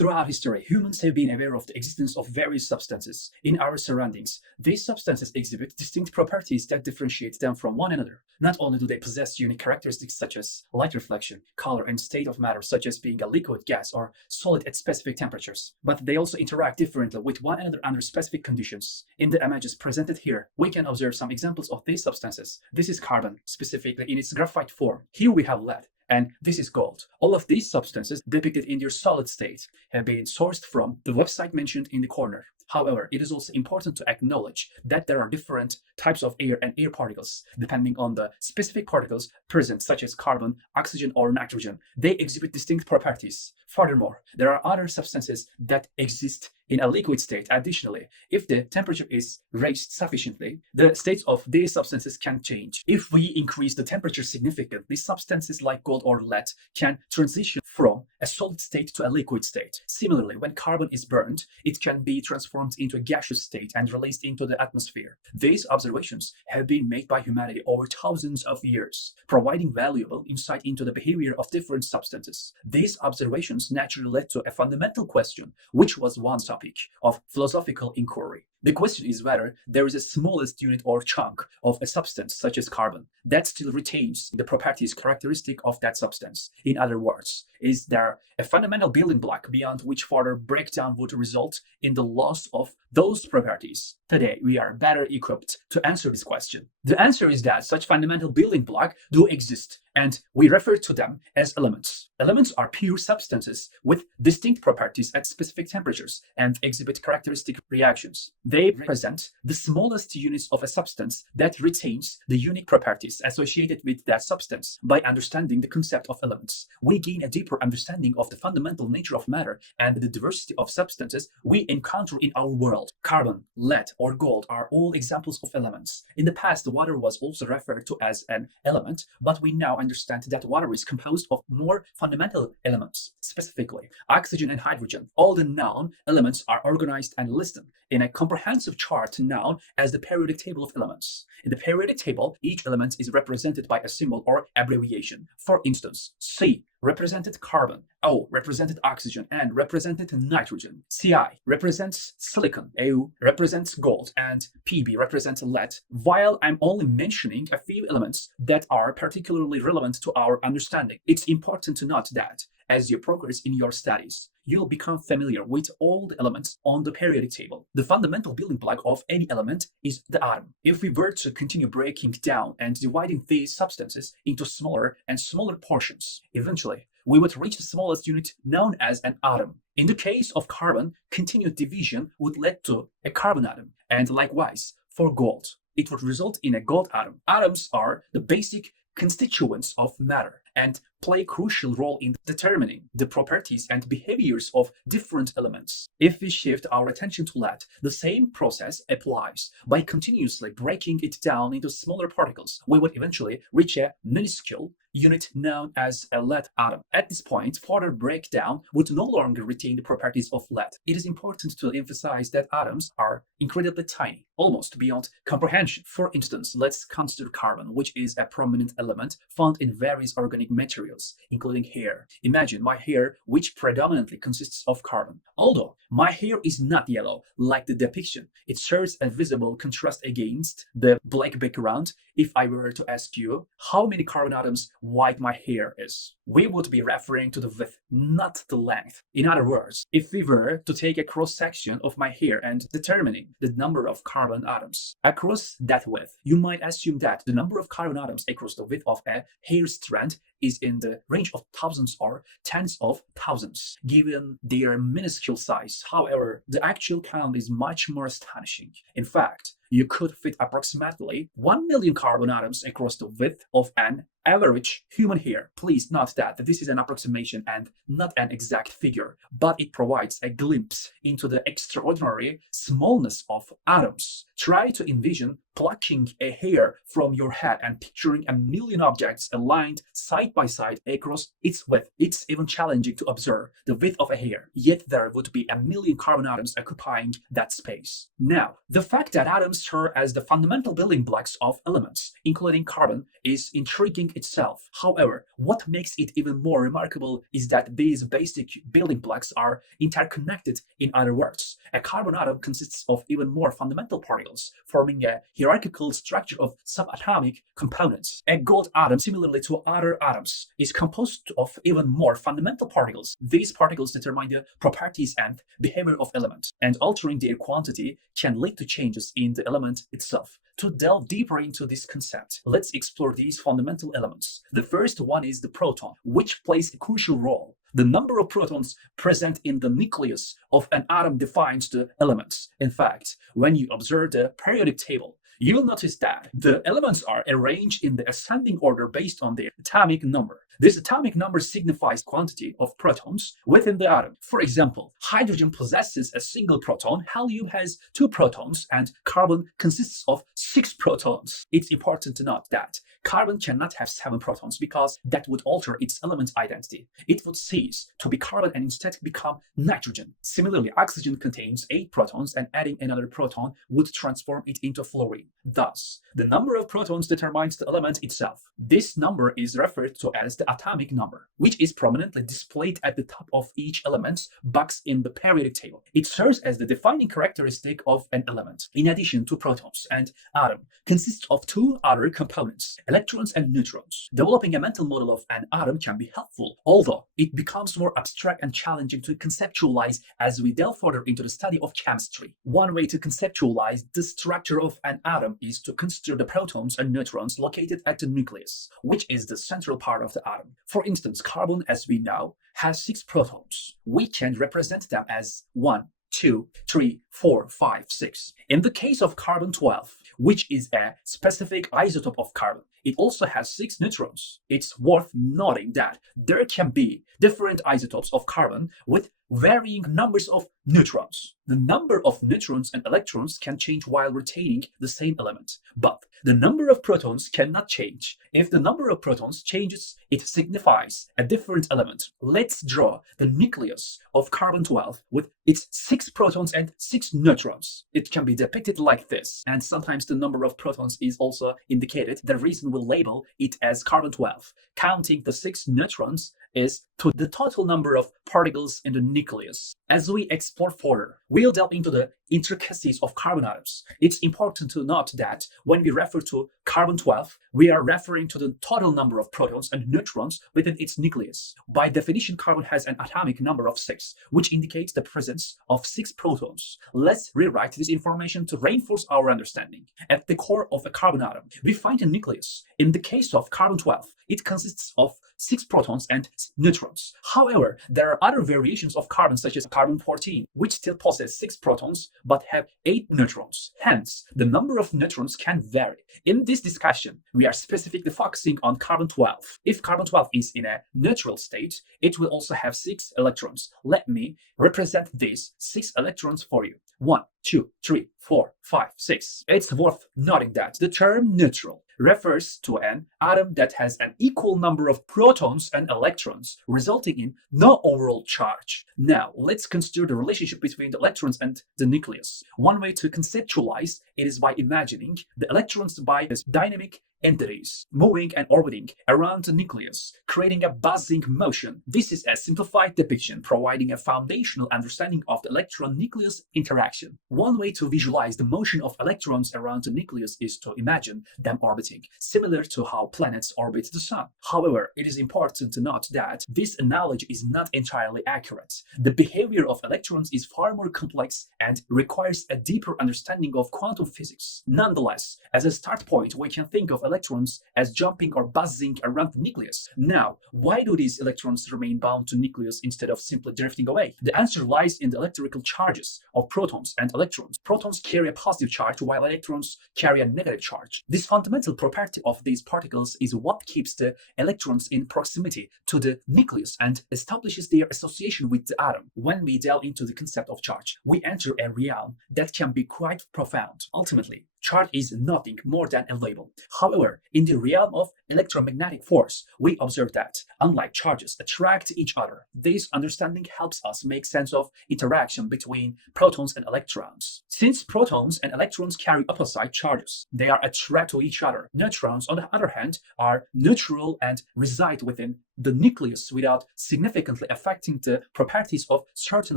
Throughout history, humans have been aware of the existence of various substances in our surroundings. These substances exhibit distinct properties that differentiate them from one another. Not only do they possess unique characteristics such as light reflection, color, and state of matter, such as being a liquid, gas, or solid at specific temperatures, but they also interact differently with one another under specific conditions. In the images presented here, we can observe some examples of these substances. This is carbon, specifically in its graphite form. Here we have lead, and this is gold. All of these substances depicted in their solid state have been sourced from the website mentioned in the corner. However, it is also important to acknowledge that there are different types of air and air particles, depending on the specific particles present, such as carbon, oxygen, or nitrogen. They exhibit distinct properties. Furthermore, there are other substances that exist in a liquid state. Additionally, if the temperature is raised sufficiently, the states of these substances can change. If we increase the temperature significantly, substances like gold or lead can transition from a solid state to a liquid state. Similarly, when carbon is burned, it can be transformed into a gaseous state and released into the atmosphere. These observations have been made by humanity over thousands of years, providing valuable insight into the behavior of different substances. These observations naturally led to a fundamental question, which was one topic of philosophical inquiry. The question is whether there is a smallest unit or chunk of a substance, such as carbon, that still retains the properties characteristic of that substance. In other words, is there a fundamental building block beyond which further breakdown would result in the loss of those properties? Today, we are better equipped to answer this question. The answer is that such fundamental building blocks do exist, and we refer to them as elements. Elements are pure substances with distinct properties at specific temperatures and exhibit characteristic reactions. They represent the smallest units of a substance that retains the unique properties associated with that substance. By understanding the concept of elements, we gain a deeper understanding of the fundamental nature of matter and the diversity of substances we encounter in our world. Carbon, lead, or gold are all examples of elements. In the past, water was also referred to as an element, but we now understand that water is composed of more fundamental elements, specifically oxygen and hydrogen. All the known elements are organized and listed in a comprehensive chart known as the periodic table of elements. In the periodic table, each element is represented by a symbol or abbreviation. For instance, C represented carbon, O represented oxygen, and represented nitrogen. Ci represents silicon, Au represents gold, and Pb represents lead. While I'm only mentioning a few elements that are particularly relevant to our understanding, it's important to note that as you progress in your studies, you'll become familiar with all the elements on the periodic table. The fundamental building block of any element is the atom. If we were to continue breaking down and dividing these substances into smaller and smaller portions, eventually we would reach the smallest unit known as an atom. In the case of carbon, continued division would lead to a carbon atom, and likewise for gold, it would result in a gold atom. Atoms are the basic constituents of matter and play a crucial role in determining the properties and behaviors of different elements. If we shift our attention to lead, the same process applies. By continuously breaking it down into smaller particles, we would eventually reach a minuscule unit known as a lead atom. At this point, further breakdown would no longer retain the properties of lead. It is important to emphasize that atoms are incredibly tiny, almost beyond comprehension. For instance, let's consider carbon, which is a prominent element found in various organic materials, including hair. Imagine my hair, which predominantly consists of carbon. Although my hair is not yellow like the depiction, it serves a visible contrast against the black background. If I were to ask you how many carbon atoms wide my hair is, we would be referring to the width, not the length. In other words, if we were to take a cross-section of my hair and determining the number of carbon atoms across that width, you might assume that the number of carbon atoms across the width of a hair strand is in the range of thousands or tens of thousands, given their minuscule size. However, the actual count is much more astonishing. In fact, you could fit approximately 1 million carbon atoms across the width of an average human hair. Please note that this is an approximation and not an exact figure, but it provides a glimpse into the extraordinary smallness of atoms. Try to envision plucking a hair from your head and picturing a million objects aligned side by side across its width. It's even challenging to observe the width of a hair, yet there would be a million carbon atoms occupying that space. Now, the fact that atoms serve as the fundamental building blocks of elements, including carbon, is intriguing itself. However, what makes it even more remarkable is that these basic building blocks are interconnected. In other words, a carbon atom consists of even more fundamental particles, forming a hierarchical structure of subatomic components. A gold atom, similarly to other atoms, is composed of even more fundamental particles. These particles determine the properties and behavior of elements, and altering their quantity can lead to changes in the element itself. To delve deeper into this concept, let's explore these fundamental elements. The first one is the proton, which plays a crucial role. The number of protons present in the nucleus of an atom defines the elements. In fact, when you observe the periodic table, you will notice that the elements are arranged in the ascending order based on their atomic number. This atomic number signifies quantity of protons within the atom. For example, hydrogen possesses a single proton, helium has 2 protons, and carbon consists of 6 protons. It's important to note that carbon cannot have 7 protons because that would alter its element identity. It would cease to be carbon and instead become nitrogen. Similarly, oxygen contains 8 protons, and adding another proton would transform it into fluorine. Thus, the number of protons determines the element itself. This number is referred to as the atomic number, which is prominently displayed at the top of each element box in the periodic table. It serves as the defining characteristic of an element. In addition to protons, an atom consists of 2 other components, electrons and neutrons. Developing a mental model of an atom can be helpful, although it becomes more abstract and challenging to conceptualize as we delve further into the study of chemistry. One way to conceptualize the structure of an atom is to consider the protons and neutrons located at the nucleus, which is the central part of the atom. For instance, carbon, as we know, has 6 protons. We can represent them as 1, 2, 3, 4, 5, 6. In the case of carbon-12, which is a specific isotope of carbon, it also has 6 neutrons. It's worth noting that there can be different isotopes of carbon with varying numbers of neutrons. The number of neutrons and electrons can change while retaining the same element, but the number of protons cannot change. If the number of protons changes, it signifies a different element. Let's draw the nucleus of carbon-12 with its 6 protons and 6 neutrons. It can be depicted like this, and sometimes the number of protons is also indicated. The reason we'll label it as carbon-12. Counting the 6 neutrons is to the total number of particles in the nucleus. As we explore further, we'll delve into the intricacies of carbon atoms. It's important to note that when we refer to carbon-12, we are referring to the total number of protons and neutrons within its nucleus. By definition, carbon has an atomic number of 6, which indicates the presence of 6 protons. Let's rewrite this information to reinforce our understanding. At the core of a carbon atom, we find a nucleus. In the case of carbon-12, it consists of 6 protons and neutrons. However, there are other variations of carbon, such as carbon-14, which still possess 6 protons but have 8 neutrons. Hence, the number of neutrons can vary. In this discussion, we are specifically focusing on carbon-12. If carbon-12 is in a neutral state, it will also have 6 electrons. Let me represent these 6 electrons for you. 1, 2, 3, 4, 5, 6. It's worth noting that the term neutral refers to an atom that has an equal number of protons and electrons, resulting in no overall charge. Now, let's consider the relationship between the electrons and the nucleus. One way to conceptualize it is by imagining the electrons as dynamic entities moving and orbiting around the nucleus, creating a buzzing motion. This is a simplified depiction, providing a foundational understanding of the electron-nucleus interaction. One way to visualize the motion of electrons around the nucleus is to imagine them orbiting, similar to how planets orbit the sun. However, it is important to note that this analogy is not entirely accurate. The behavior of electrons is far more complex and requires a deeper understanding of quantum physics. Nonetheless, as a start point, we can think of electrons as jumping or buzzing around the nucleus. Now, why do these electrons remain bound to nucleus instead of simply drifting away? The answer lies in the electrical charges of protons and electrons. Protons carry a positive charge while electrons carry a negative charge. This fundamental property of these particles is what keeps the electrons in proximity to the nucleus and establishes their association with the atom. When we delve into the concept of charge, we enter a realm that can be quite profound. Ultimately, Charge is nothing more than a label. However, in the realm of electromagnetic force, we observe that, unlike charges attract each other, this understanding helps us make sense of interaction between protons and electrons. Since protons and electrons carry opposite charges, they are attracted to each other. Neutrons, on the other hand, are neutral and reside within the nucleus without significantly affecting the properties of certain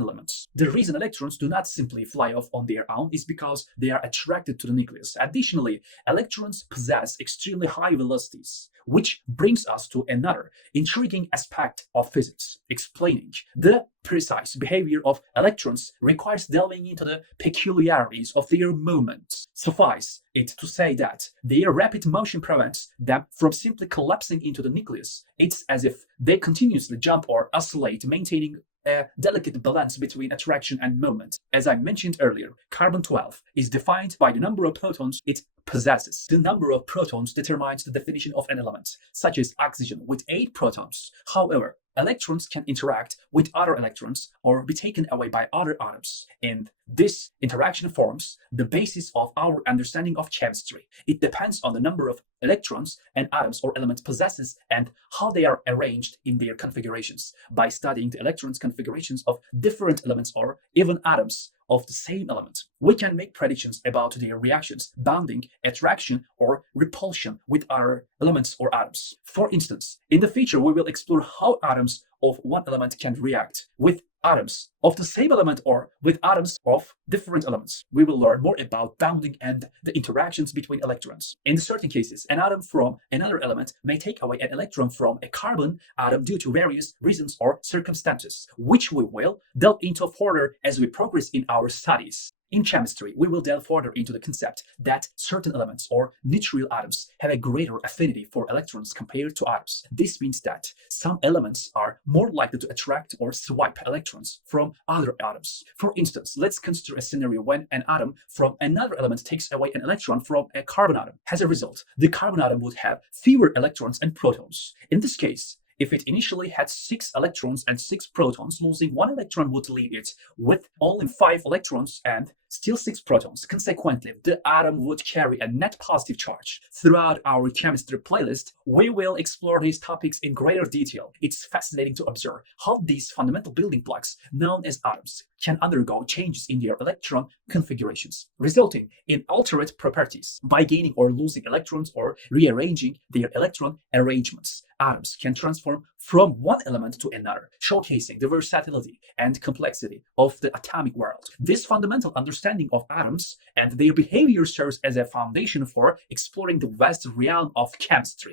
elements. The reason electrons do not simply fly off on their own is because they are attracted to the nucleus. Additionally, electrons possess extremely high velocities, which brings us to another intriguing aspect of physics, explaining the precise behavior of electrons requires delving into the peculiarities of their movement. Suffice it to say that their rapid motion prevents them from simply collapsing into the nucleus. It's as if they continuously jump or oscillate, maintaining a delicate balance between attraction and movement. As I mentioned earlier, carbon-12 is defined by the number of protons it possesses. The number of protons determines the definition of an element, such as oxygen with 8 protons. However, electrons can interact with other electrons or be taken away by other atoms, and this interaction forms the basis of our understanding of chemistry. It depends on the number of electrons an atoms or element possesses and how they are arranged in their configurations. By studying the electrons' configurations of different elements or even atoms of the same element, we can make predictions about their reactions, bonding, attraction, or repulsion with other elements or atoms. For instance, in the future, we will explore how atoms of one element can react with atoms of the same element or with atoms of different elements. We will learn more about bonding and the interactions between electrons. In certain cases, an atom from another element may take away an electron from a carbon atom due to various reasons or circumstances, which we will delve into further as we progress in our studies. In chemistry, we will delve further into the concept that certain elements or neutral atoms have a greater affinity for electrons compared to others. This means that some elements are more likely to attract or swipe electrons from other atoms. For instance, let's consider a scenario when an atom from another element takes away an electron from a carbon atom. As a result, the carbon atom would have fewer electrons and protons. In this case, if it initially had 6 electrons and 6 protons, losing 1 electron would leave it with only 5 electrons and still 6 protons. Consequently, the atom would carry a net positive charge. Throughout our chemistry playlist, we will explore these topics in greater detail. It's fascinating to observe how these fundamental building blocks, known as atoms, can undergo changes in their electron configurations, resulting in altered properties. By gaining or losing electrons or rearranging their electron arrangements, atoms can transform from one element to another, showcasing the versatility and complexity of the atomic world. This fundamental understanding of atoms and their behavior serves as a foundation for exploring the vast realm of chemistry.